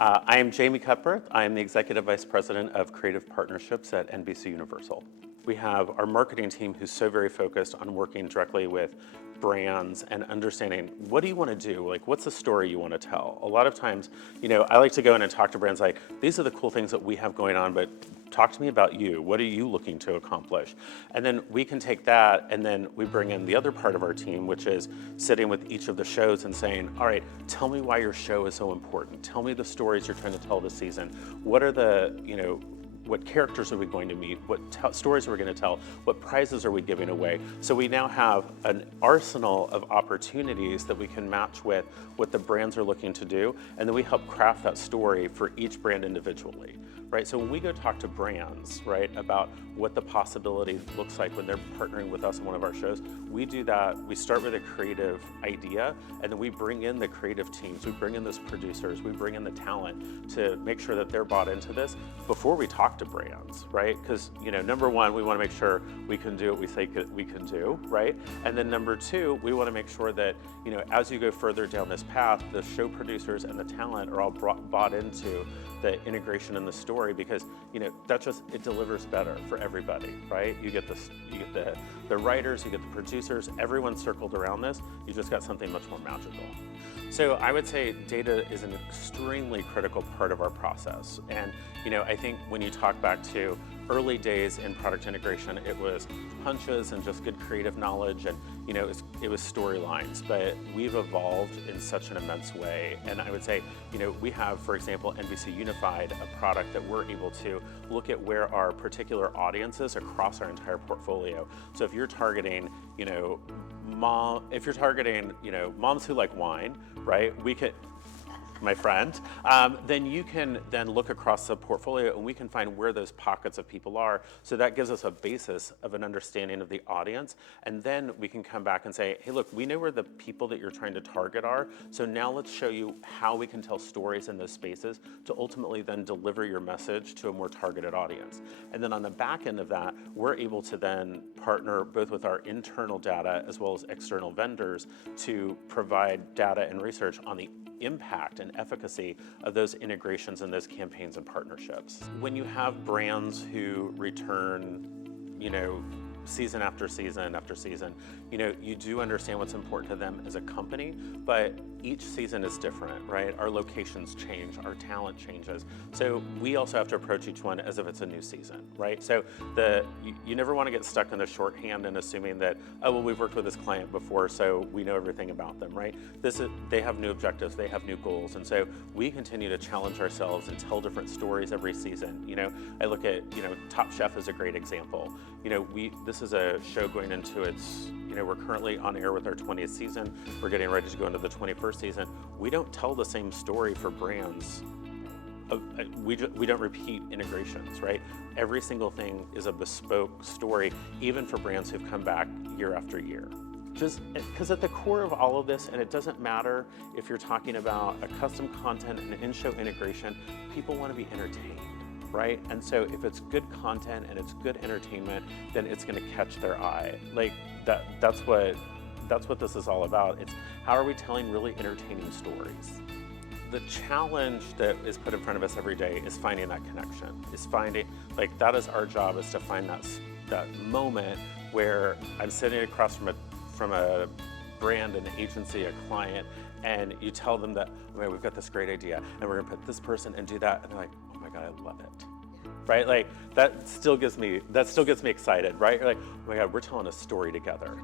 I am Jamie Cutburth. I am the Executive Vice President of Creative Partnerships at NBCUniversal. We have our marketing team who's so very focused on working directly with brands and understanding what do you want to do? Like, what's the story you want to tell? A lot of times, I like to go in and talk to brands like, these are the cool things that we have going on, but talk to me about you. What are you looking to accomplish? And then we can take that and then we bring in the other part of our team, which is sitting with each of the shows and saying, all right, tell me why your show is so important. Tell me the stories you're trying to tell this season. What are the, what characters are we going to meet? What stories are we going to tell? What prizes are we giving away? So we now have an arsenal of opportunities that we can match with what the brands are looking to do, and then we help craft that story for each brand individually. Right, so when we go talk to brands, right, about what the possibility looks like when they're partnering with us in one of our shows, we do that. We start with a creative idea, and then we bring in the creative teams, we bring in those producers, we bring in the talent to make sure that they're bought into this before we talk to brands, right? Because number one, we want to make sure we can do what we say we can do, right? And then number two, we want to make sure that as you go further down this path, the show producers and the talent are all bought into the integration in the story, because it delivers better for everybody, right? You get the writers, you get the producers, everyone circled around this. You just got something much more magical. So I would say data is an extremely critical part of our process. And I think when you talk back to early days in product integration, it was hunches and just good creative knowledge, and it was storylines. But we've evolved in such an immense way. And I would say, we have, for example, NBC Unified, a product that we're able to look at where our particular audiences across our entire portfolio. So if you're targeting, moms who like wine, right? We could, my friend, then you can then look across the portfolio and we can find where those pockets of people are. So that gives us a basis of an understanding of the audience. And then we can come back and say, hey, look, we know where the people that you're trying to target are. So now let's show you how we can tell stories in those spaces to ultimately then deliver your message to a more targeted audience. And then on the back end of that, we're able to then partner both with our internal data as well as external vendors to provide data and research on the impact and efficacy of those integrations and those campaigns and partnerships. When you have brands who return, season after season after season, you do understand what's important to them as a company, but each season is different, right? Our locations change, our talent changes. So we also have to approach each one as if it's a new season, right? So you never want to get stuck in the shorthand and assuming that, oh, well, we've worked with this client before, so we know everything about them, right? They have new objectives, they have new goals, and so we continue to challenge ourselves and tell different stories every season. I look at, Top Chef is a great example. This is a show going into its, we're currently on air with our 20th season. We're getting ready to go into the 21st season. We don't tell the same story for brands. We don't repeat integrations, right? Every single thing is a bespoke story, even for brands who've come back year after year. Just because at the core of all of this, and it doesn't matter if you're talking about a custom content and an in-show integration, people want to be entertained. Right? And so if it's good content and it's good entertainment, then it's going to catch their eye. Like that's what this is all about. It's how are we telling really entertaining stories? The challenge that is put in front of us every day is finding that connection. That is our job, is to find that moment where I'm sitting across from a brand, an agency, a client, and you tell them that, okay, we've got this great idea and we're gonna put this person and do that, and they're like, oh my God, I love it. Right? Like that still gets me excited, right? You're like, oh my God, we're telling a story together.